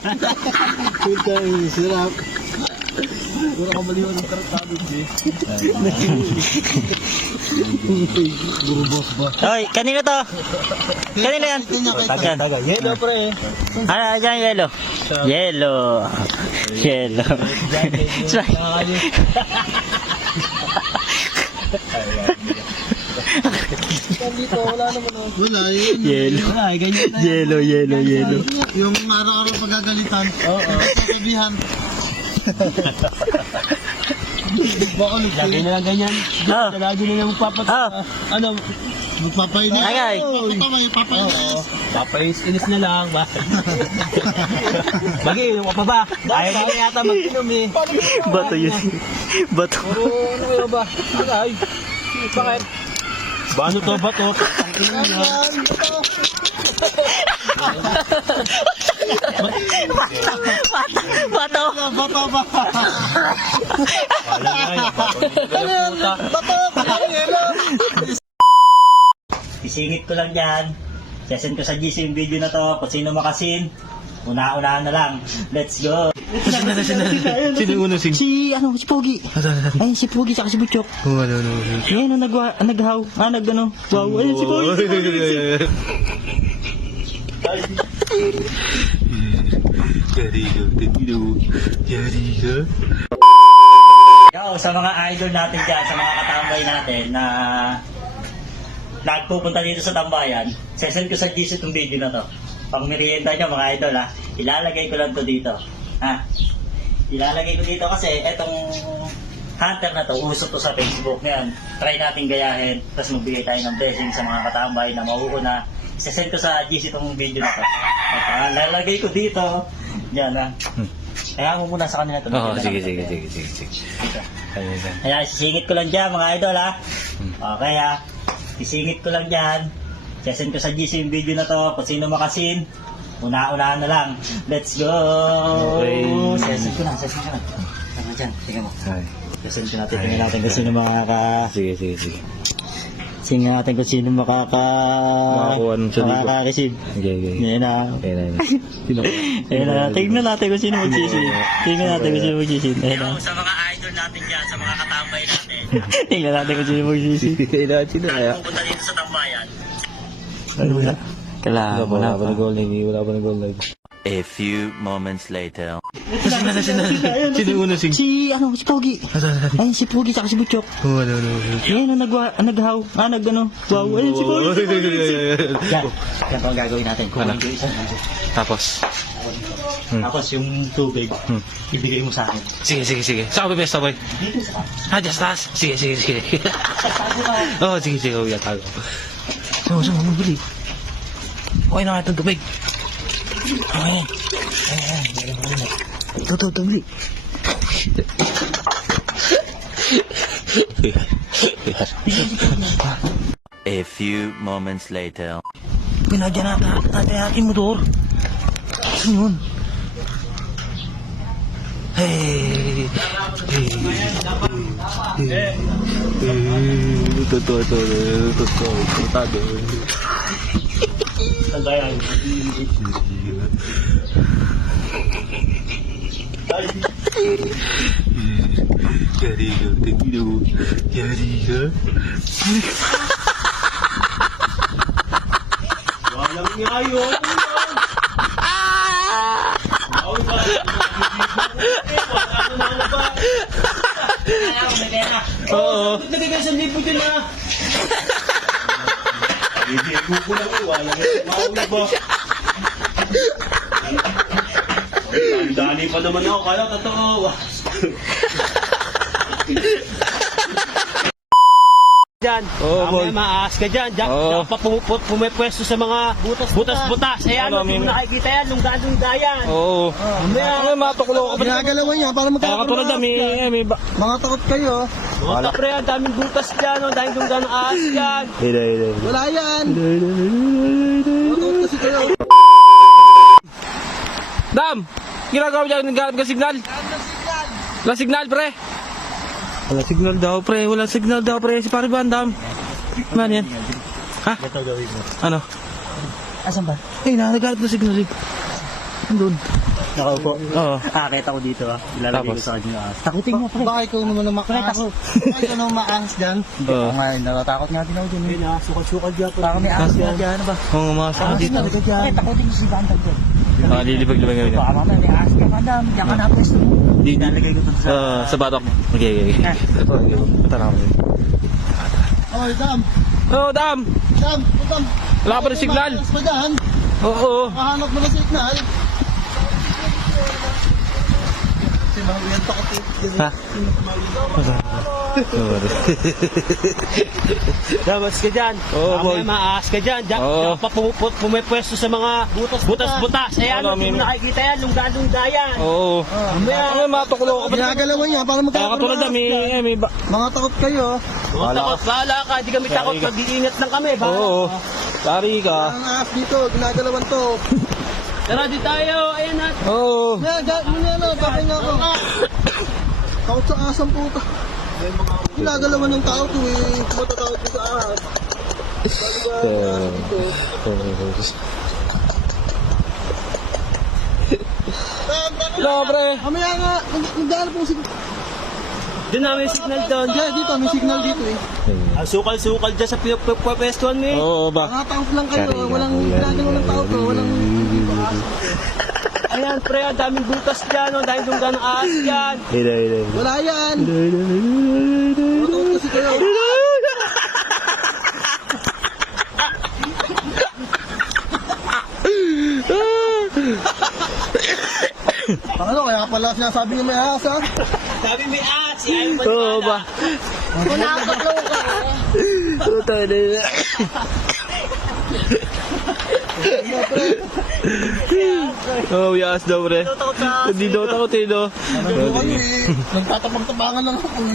Puta, sarap. Pura ka maliwan ng karatado, eh. Burubos ba? Hoy, kanino to? Kanino yan? Taga. Yelo, pre. Ano dyan, yelo? Yelo. Yelo. Dito, wala naman. Wala, yun. Yelo. Ay, ganyan na. Yelo. Yung araw-araw pagagalitan. Oo. Sasabihan. Lagi na lang ganyan. Lagi na lang magpapainis. Agay. Papainis. Papainis na lang ba? Bagi, yung pa ba? Ayaw na yata mag-inom eh. Bato yun. Bato. Ano kayo ba? Ay, bakit? Ba ano to? Bato? Bato. Bato ba? Bato. Isingit ko lang dyan. Sesend ko sa GC yung video na to. Kung sino makasin, una-unahan na lang. Let's go. Sino una sing? Si Pogi. Ayun, si Pogi tsaka si Butchok. Ayun, naghaw. Wow. Ayun, si Pogi. Yo, sa mga idol natin dyan, sa mga katambay natin na nagpupunta dito sa tambayan, sesend ko sa GC itong video na to. Pang merienda nyo mga idol ha, ilalagay ko lang to dito. Ha? Ilalagay ko dito kasi etong hunter na to, uso to sa Facebook ngayon. Try natin gayahin, tapos magbigay tayo ng blessing sa mga katambay na mauuna. Sesend ko sa GC itong video na to. At lalagay ko dito. Yan ha. Kaya mo muna sa kanila ito. Oo, sige. Dito. Kaya sisingit ko lang dyan mga idol ha. Okay ha. Sisingit ko lang dyan. Sesend ko sa GC yung video na to. Kung sino makasin, una-unahan na lang. Let's go! Okay. Sesend ko lang. Tama dyan. Tingnan mo. Sesend ko natin. Tingnan natin kung sino Sige. Tingnan natin kung sino Makakuha ng sa libo. makaka-receive. Okay. Yan na. Ayun na. Tingnan natin kung sino mag-GC. Ayun na. Sa mga idol natin dyan, sa mga katambay natin. Tingnan natin kung sino mag-GC. Pupunta dito sa tambayan. Kailangan mo na. Wala pa na goal line. A few moments later. Sino una sing? Si Pogi. Ayun, si Pogi tsaka si Butchok. Ayun, naghaw. Wow. Ayun, si Pogi. Yan po ang gagawin natin. Kunin ko isa. Tapos? Tapos yung tubig, ibigay mo sa akin. Sige. Saan ka pipesta, boy? Dito sa Just taas. Sige. Oo, sige. Huwag yan tago. Saan mo magbili? Okay na nga itong tubig. Ayan. Ito, bili. A few moments later. Pinadyan natin ating motor. Saan yun? Totoo. Tandayan. Walang nyayo. Oo. Nagagay sa libo dyan na. Hindi ko lang walang mauna ba? Dani pa naman ako, kaya totoo. Dyan. Mamaya maas ka dyan. Oo. Dapat pumipwesto sa mga butas-butas. Ayan, hindi mo nakikita yan. Lungga yan. Oo. Mamaya, matukulo ka pa. Ginagalawan niya para Katulad na, may Mga takot kayo. mga tapre yan. Daming butas dyan. Daming lungga ng ahas dyan. Wala yan. Takot kasi kayo. Dam! Ginagawa dyan, naghanap ka signal? Wala signal, pre. Wala signal daw, pre. Si pare Bandam. Man yan? Ha? Ito gawin mo. Ano? Asan ba? Eh, naghanap na signal eh. Andun. Nakaupo. Oo. Akit ako dito Ilalagay ko Tapos? sa kanya Takutin mo, pre. Baka ikaw naman na makaas. Baka ikaw naman makaas dyan. Oo nga, natatakot nga din ako dyan. Ayun na, sukal-sukal dyan. Baka may ahas nga dyan, ano ba? Oo nga, mga saka dito. Pre, takutin mo si Bandam dyan. Lilibag-libag kami. Baka mamaya may ahas ka, Bandam. Diyan ka na pwesto mo. Ilalagay ko ito sa... Sa batok. Okay. Ito, punta na kami. Oy, Dam. Oh, Dam! Dam. Dam. Wala ka pa rin signal. Makaas pa dyan. Oo. Makahanap mo ng signal. Si Mawian takot eh. Ha? Damas ka dyan. Oo, boy. Mamaya maas ka dyan. Diyan Oo. pa pumipwesto sa mga butas-butas. Ayan, Ano, hindi mo may- nakikita yan. Lungga-lungga yan. Oo. Mamaya. Ano, matukulo ka pa. Ginagalawan niya para Kaya magkakaroon katulad ng na, may... ahas dyan. Mga takot kayo. Huwag takot. Bahala ka. Hindi kami takot. Sorry ka. Mag-iingat lang kami. Bahala. Oo. Sorry ka. Ang ahas dito, ginagalawan to. Tara, di tayo. Ayan na. Oo. Muna na, bakit nga ako. Takot sa ahas ang puta. Ginagalawan ng tao to eh. Matatakot ko sa ahas. No, pre. Mamaya nga, nagdaan po signal. Doon na may signal doon. Diyan, dito, may signal dito eh. Sukal-sukal dyan sa pwestuhan mo eh. Oo ba? Mga takot lang kayo, walang ginagalawan ng tao to, walang Ayan, pre. Ang daming butas dyan. Ang daming lungga ng ahas dyan. wala yan. Matakot kasi kayo. Ano, kaya pala sinasabi niya may ahas ha? Sabi may ahas. Ayaw mo Oo ba? Oh, yes daw, pre. takot sa ahas. Hindi daw takot eh, no? Ano kayo eh, nagtatapang-tapangan lang ako eh.